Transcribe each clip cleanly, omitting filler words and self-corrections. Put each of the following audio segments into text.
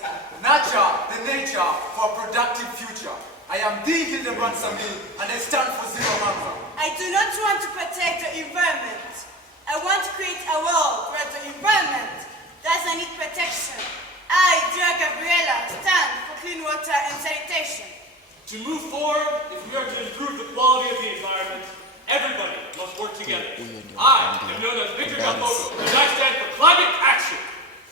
Nurture the nature for a productive future. I am D. Hildebrand Sami, and I stand for Zero Hunger. I do not want to protect the environment. I want to create a world where the environment doesn't need protection. I, dear Gabriela, stand for clean water and sanitation. To move forward, if we are to improve the quality of the environment, everybody must work together. I am known as Victor Galfogo, and I stand for climate action.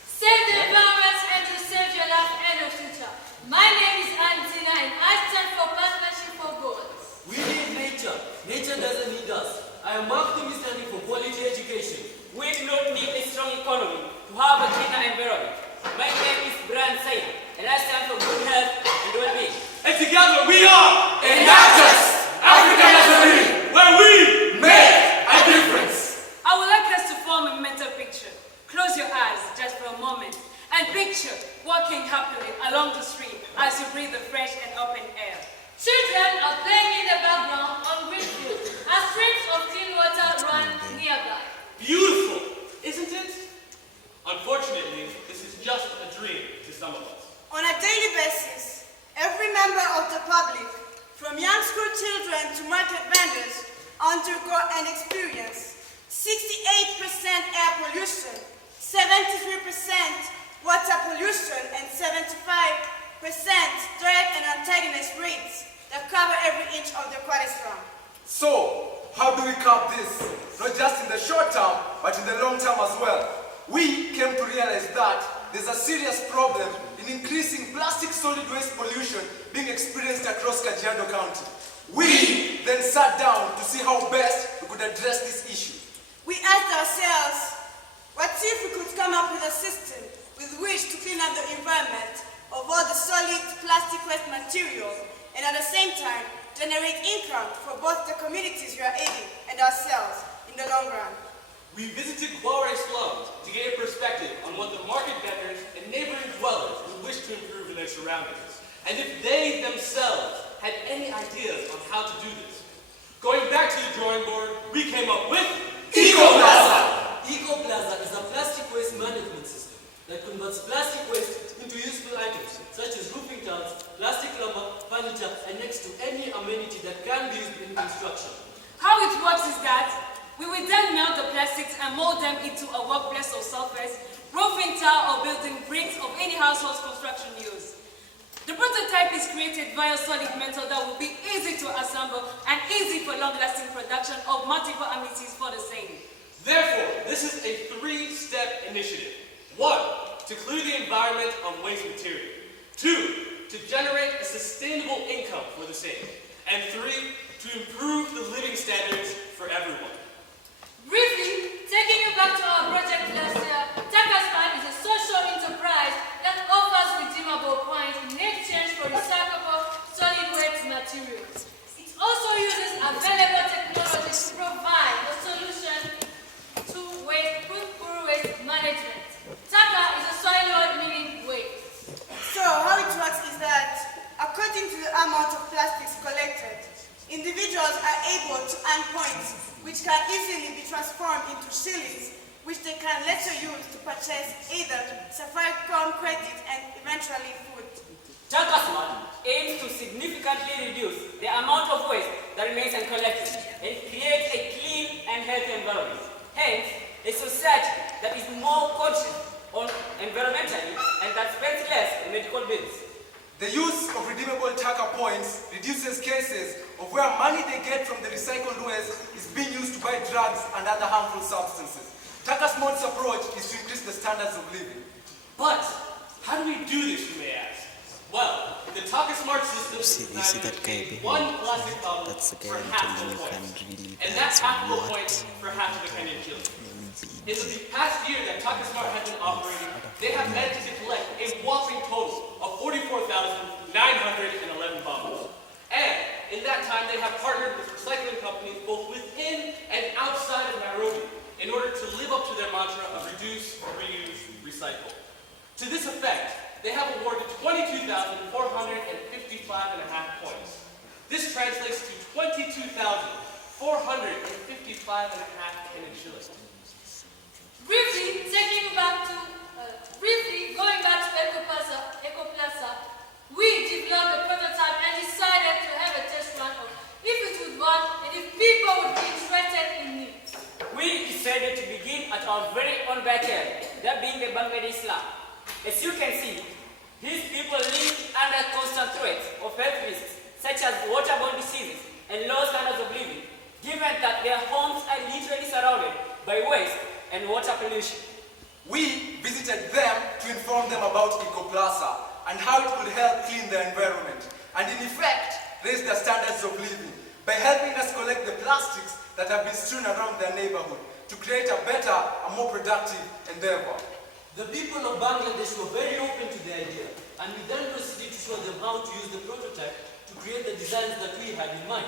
Save the environment and to save your life and your future. My name is Antina and I stand for Partnership for Good. We need nature. Nature doesn't need us. I am Mark Tumi standing for quality education. We do not need a strong economy to have a cleaner environment. My name is Brian Sain and I stand for good health and well-being. And together we are Enactus, African Nazarene, where we make a difference. I would like us to form a mental picture. Close your eyes just for a moment and picture walking happily along the street as you breathe the fresh and open air. Children are playing in the background on green fields as streams of clean water run nearby. beautiful, isn't it? Unfortunately, this is just a dream to some of us. On a daily basis, every member of the public, from young school children to market vendors, undergo and experience 68% air pollution, 73% water pollution, and 75% threat and antagonist rates that cover every inch of the quadrilateral. So, how do we curb this? Not just in the short term, but in the long term as well. We came to realize that there's a serious problem in increasing plastic solid waste pollution being experienced across Kajiado County. We then sat down to see how best we could address this issue. We asked ourselves, what if we could come up with a system with which to clean up the environment of all the solid plastic waste materials and at the same time generate income for both the communities we are aiding and ourselves in the long run. We visited Guare slums to get a perspective on what the market vendors and neighboring dwellers would wish to improve in their surroundings, and if they themselves had any ideas on how to do this. Going back to the drawing board, we came up with EcoPlaza! EcoPlaza is a plastic waste management system that converts plastic waste into useful items such as roofing tiles, plastic lumber, furniture, and next to any amenity that can be used in construction. How it works is that we will then melt the plastics and mold them into a workplace or surface, roofing tile or building bricks of any household construction use. The prototype is created via solid metal that will be easy to assemble and easy for long-lasting production of multiple amenities for the same. Therefore, this is a three-step initiative. 1, to clear the environment of waste material. 2, to generate a sustainable income for the same. And 3, to improve the living standards for everyone. Briefly, taking you back to our project last year, Takasman is a social enterprise that offers redeemable points in exchange for recyclable solid waste materials. It also uses available technology to provide a solution to poor waste management. Taka is a soil milling waste. So how it works is that according to the amount of plastics collected, individuals are able to earn points which can easily be transformed into shillings, which they can later use to purchase either Safaricom credit and eventually food. Takasman aims to significantly reduce the amount of waste that remains uncollected and create a clean and healthy environment. Hence, a society that is more conscious on environmentally and that spends less on medical bills. The use of redeemable Taka points reduces cases of where money they get from the recycled waste is being used to buy drugs and other harmful substances. Taka's modus approach is to increase the standards of living. But, how do we do this, you may ask? Well, the Taka Smart system You see that guy behind? one plastic bottle That's the guy for I'm half telling the you can points. really And dance that's half a the lot. point for half of the Kenyan children. In the Easy. past year that Taka Smart has been operating, they have managed to collect a whopping total of 44,911 bottles. And in that time, they have partnered with recycling companies both within and outside of Nairobi in order to live up to their mantra of reduce, reuse, recycle. To this effect, they have awarded 22,455.5 points. This translates to 22,455.5 Kenyan shillings. Briefly, going back to EcoPlaza, As you can see, these people live under constant threat of health risks such as waterborne diseases and low standards of living, given that their homes are literally surrounded by waste and water pollution. We visited them to inform them about EcoPlaza and how it could help clean the environment and in effect raise their standards of living by helping us collect the plastics that have been strewn around their neighborhood to create a better and more productive endeavor. The people of Bangladesh were very open to the idea, and we then proceeded to show them how to use the prototype to create the designs that we had in mind.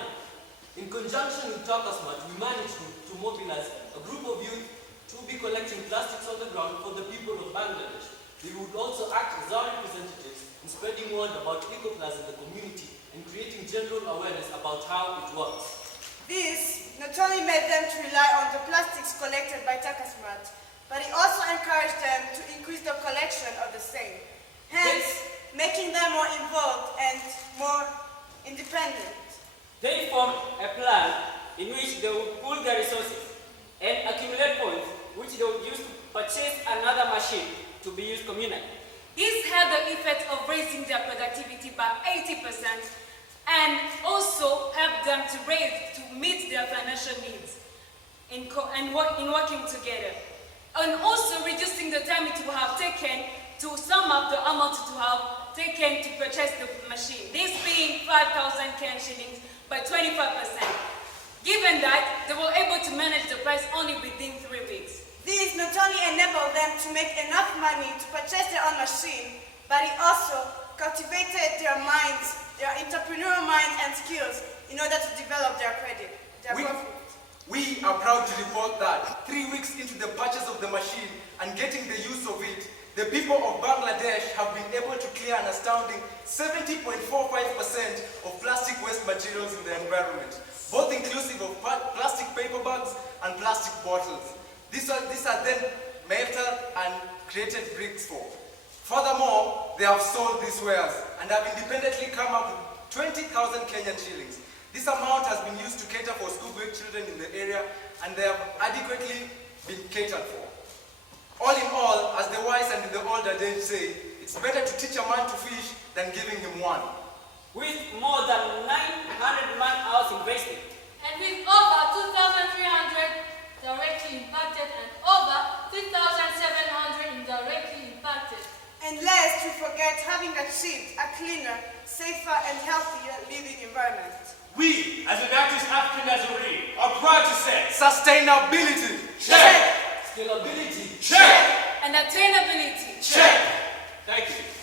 In conjunction with Takasmat, we managed to mobilize a group of youth to be collecting plastics on the ground for the people of Bangladesh. They would also act as our representatives in spreading word about EcoPlaza in the community and creating general awareness about how it works. This not only made them to rely on the plastics collected by Takasmat, but it also encouraged them to increase the collection of the same, hence making them more involved and more independent. They formed a plan in which they would pool their resources and accumulate points which they would use to purchase another machine to be used communally. This had the effect of raising their productivity by 80% and also helped them to meet their financial needs in working together. And also reducing the time it would have taken to sum up the amount it would have taken to purchase the machine. This being 5,000 Kenyan shillings by 25%. Given that, they were able to manage the price only within 3 weeks. This not only enabled them to make enough money to purchase their own machine, but it also cultivated their minds, their entrepreneurial minds and skills in order to develop their credit, their profit. We are proud to report that 3 weeks into the purchase of the machine and getting the use of it, the people of Bangladesh have been able to clear an astounding 70.45% of plastic waste materials in the environment, both inclusive of plastic paper bags and plastic bottles. These are then melted and created bricks for. Furthermore, they have sold these wares and have independently come up with 20,000 Kenyan shillings. This amount has been used to cater for school-going children in the area, and they have adequately been catered for. All in all, as the wise and the older days say, it's better to teach a man to fish than giving him one. With more than 900 man-hours invested, And with over 2,300 directly impacted and over 3,700 indirectly impacted. And lest we forget having achieved a cleaner, safer and healthier living environment. We, as an active African Nazarene, are proud to say, Sustainability. check! Scalability. Check! And attainability. Check! Thank you.